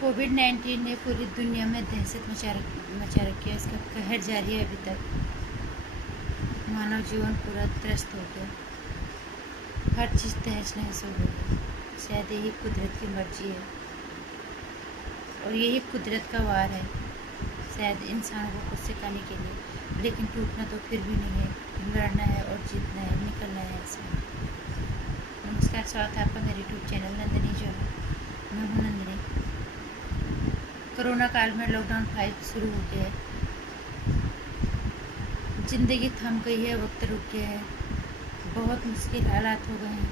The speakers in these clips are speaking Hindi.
कोविड-19 ने पूरी दुनिया में दहशत मचा रखी है। इसका कहर जारी है अभी तक। मानव जीवन पूरा त्रस्त हो गया। हर चीज़ तहस-नहस हो गई। शायद यही कुदरत की मर्जी है और यही कुदरत का वार है, शायद इंसानों को कुछ सिखाने के लिए। लेकिन टूटना तो फिर भी नहीं है, लड़ना है और जीतना है, निकलना है ऐसे। नमस्कार, स्वागत है आपका मेरे यूट्यूब चैनल नंदिनी जो है। मैं हूँ नंदिनी। कोरोना काल में लॉकडाउन 5 शुरू हो गया है। ज़िंदगी थम गई है, वक्त रुक गया है। बहुत मुश्किल हालात हो गए हैं।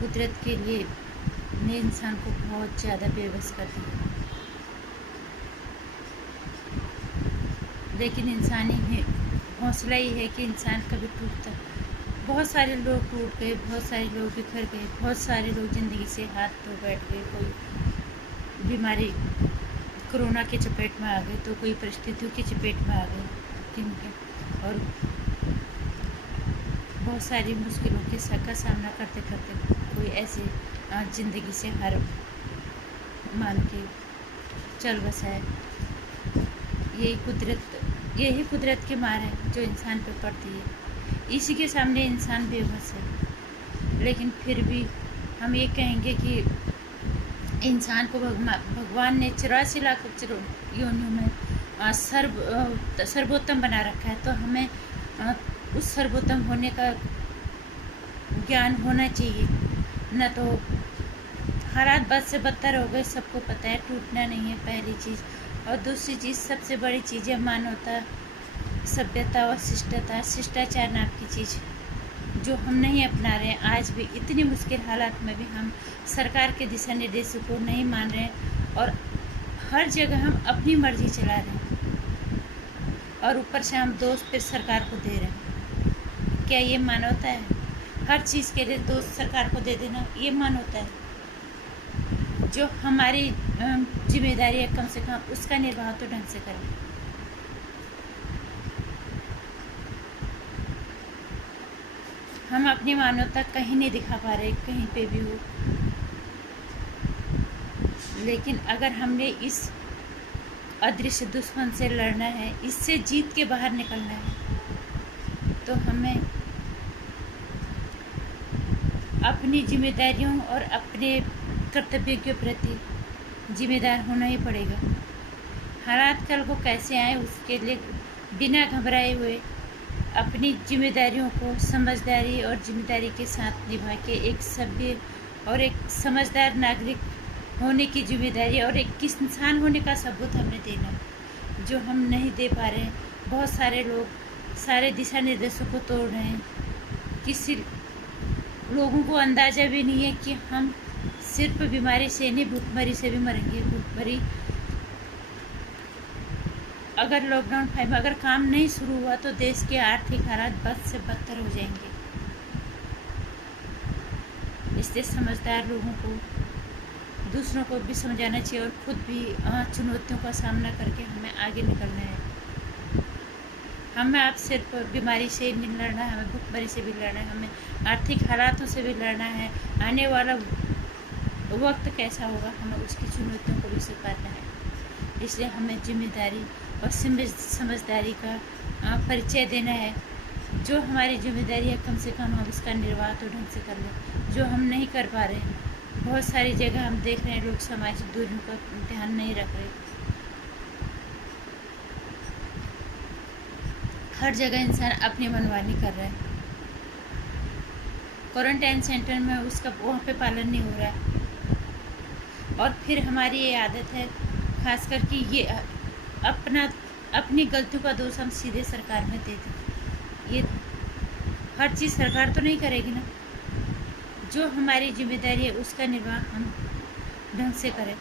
कुदरत के लिए ने इंसान को बहुत ज़्यादा बेबस कर दिया। लेकिन इंसानी हौसला ही है कि इंसान कभी टूटता। बहुत सारे लोग टूट गए, बहुत सारे लोग बिखर गए, बहुत सारे लोग ज़िंदगी से हाथ धो बैठ गए। कोई बीमारी कोरोना के चपेट में आ गए, तो कोई परिस्थितियों की चपेट में आ गए और बहुत सारी मुश्किलों के का सामना करते करते कोई ऐसे ज़िंदगी से हार मान के चल बसा है। यही कुदरत की मार है जो इंसान पे पड़ती है। इसी के सामने इंसान बेबस है। लेकिन फिर भी हम ये कहेंगे कि इंसान को भगवान ने 84 लाख योनियों में सर्वोत्तम बना रखा है। तो हमें उस सर्वोत्तम होने का ज्ञान होना चाहिए। न तो हालात बद से बदतर हो गए, सबको पता है। टूटना नहीं है पहली चीज़, और दूसरी चीज़ सबसे बड़ी चीज़ है मानवता, सभ्यता और शिष्टाचार नाम की चीज़ जो हम नहीं अपना रहे हैं। आज भी इतनी मुश्किल हालात में भी हम सरकार के दिशा निर्देशों को नहीं मान रहे हैं और हर जगह हम अपनी मर्जी चला रहे हैं और ऊपर से हम दोष फिर सरकार को दे रहे हैं। क्या ये मानवता है? हर चीज़ के लिए दोष सरकार को दे देना ये मानवता है? जो हमारी जिम्मेदारी है, कम से कम उसका निर्वाह तो ढंग से करें। हम अपनी मानवता कहीं नहीं दिखा पा रहे, कहीं पे भी हो। लेकिन अगर हमने इस अदृश्य दुश्मन से लड़ना है, इससे जीत के बाहर निकलना है, तो हमें अपनी जिम्मेदारियों और अपने कर्तव्यों के प्रति जिम्मेदार होना ही पड़ेगा। हालात कल को कैसे आए उसके लिए बिना घबराए हुए अपनी जिम्मेदारियों को समझदारी और जिम्मेदारी के साथ निभा के एक सभ्य और एक समझदार नागरिक होने की जिम्मेदारी और एक इंसान होने का सबूत हमने देना, जो हम नहीं दे पा रहे हैं। बहुत सारे लोग सारे दिशा निर्देशों को तोड़ रहे हैं। किसी लोगों को अंदाज़ा भी नहीं है कि हम सिर्फ बीमारी से नहीं, भूखमरी से भी मरेंगे। भूखमरी अगर लॉकडाउन 5 अगर काम नहीं शुरू हुआ तो देश के आर्थिक हालात बद से बदतर हो जाएंगे। इसलिए समझदार लोगों को दूसरों को भी समझाना चाहिए और खुद भी चुनौतियों का सामना करके हमें आगे निकलना है। हमें आप सिर्फ बीमारी से नहीं लड़ना है, हमें भूखमरी से भी लड़ना है, हमें आर्थिक हालातों से भी लड़ना है। आने वाला वक्त कैसा होगा, हमें उसकी चुनौतियों को भी स्वीकारना है। इसलिए हमें जिम्मेदारी और समझदारी का परिचय देना है। जो हमारी जिम्मेदारी है, कम से कम हम उसका निर्वाह तो ढंग से कर लें, जो हम नहीं कर पा रहे हैं। बहुत सारी जगह हम देख रहे हैं लोग सामाजिक दूरी का ध्यान नहीं रख रहे। हर जगह इंसान अपनी मनमानी कर रहा है। क्वारंटाइन सेंटर में उसका वहाँ पे पालन नहीं हो रहा है। और फिर हमारी ये आदत है, खास करके ये अपनी गलतियों का दोष हम सीधे सरकार में दे दें। ये हर चीज़ सरकार तो नहीं करेगी ना। जो हमारी जिम्मेदारी है उसका निर्वाह हम ढंग से करें।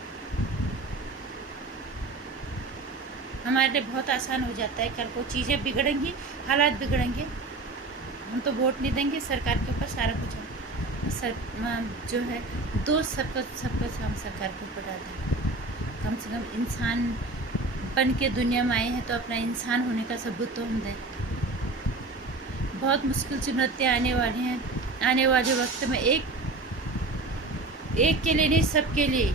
हमारे लिए बहुत आसान हो जाता है। कल को चीज़ें बिगड़ेंगी, हालात बिगड़ेंगे, हम तो वोट नहीं देंगे, सरकार के ऊपर सारा कुछ जो है दोष सबका हम सरकार के ऊपर डाल देंगे। कम से कम इंसान बन के दुनिया में आए हैं तो अपना इंसान होने का सबूत तो हम दें। बहुत मुश्किल चुनौतियाँ आने वाली हैं। आने वाले वक्त में एक के लिए नहीं, सबके लिए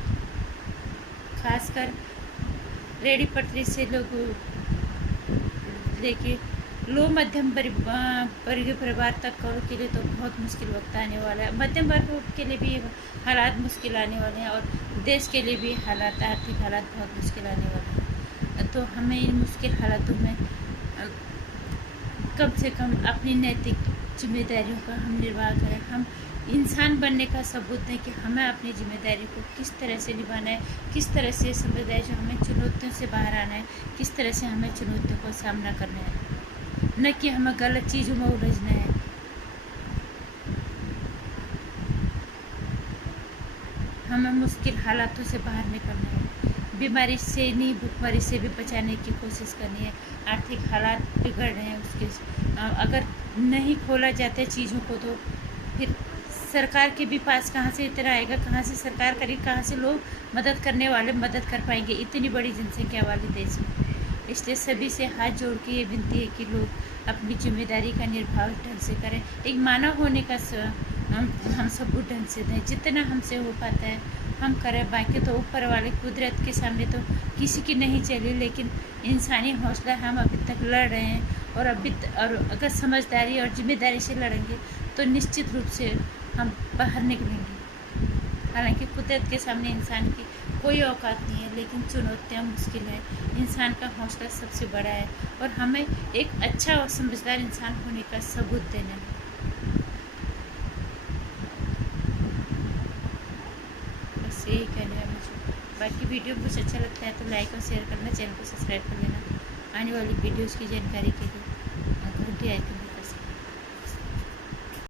खासकर रेडी पटरी से लोग लेके लो मध्यम वर्ग परिवार तक के लिए तो बहुत मुश्किल वक्त आने वाला है। मध्यम वर्ग के लिए भी हालात मुश्किल आने वाले हैं और देश के लिए भी हालात, आर्थिक हालात बहुत मुश्किल आने वाले हैं। तो हमें इन मुश्किल हालातों में कम से कम अपनी नैतिक जिम्मेदारियों का हम निर्वाह करें। हम इंसान बनने का सबूत दें कि हमें अपनी जिम्मेदारी को किस तरह से निभाना है, किस तरह से समुदाय जो हमें चुनौतियों से बाहर आना है, किस तरह से हमें चुनौतियों का सामना करना है, न कि हमें गलत चीज़ों में उलझना है। हमें मुश्किल हालातों से बाहर निकलना है, बीमारी से नहीं भूखमरी से भी बचाने की कोशिश करनी है। आर्थिक हालात बिगड़ रहे हैं, उसके अगर नहीं खोला जाता चीज़ों को तो फिर सरकार के भी पास कहाँ से इतना आएगा, कहाँ से सरकार करेगी, कहाँ से लोग मदद करने वाले मदद कर पाएंगे इतनी बड़ी जनसंख्या वाले देश में। इसलिए सभी से हाथ जोड़ के ये विनती है कि लोग अपनी जिम्मेदारी का निर्वाह ढंग से करें। एक मानव होने का हम सब ढंग से दें, जितना हमसे हो पाता है हम करें। बाकी तो ऊपर वाले कुदरत के सामने तो किसी की नहीं चली, लेकिन इंसानी हौसला हम अभी तक लड़ रहे हैं और और अगर समझदारी और जिम्मेदारी से लड़ेंगे तो निश्चित रूप से हम बाहर निकलेंगे। हालांकि कुदरत के सामने इंसान की कोई औकात नहीं है, लेकिन चुनौतियाँ मुश्किल है। इंसान का हौसला सबसे बड़ा है और हमें एक अच्छा और समझदार इंसान होने का सबूत देना है। बस यही कहना है मुझे। बाकी वीडियो कुछ अच्छा लगता है तो लाइक और शेयर करना, चैनल को सब्सक्राइब कर लेना। आने वाली वीडियोज़ की जानकारी के लिए घंटी आइकन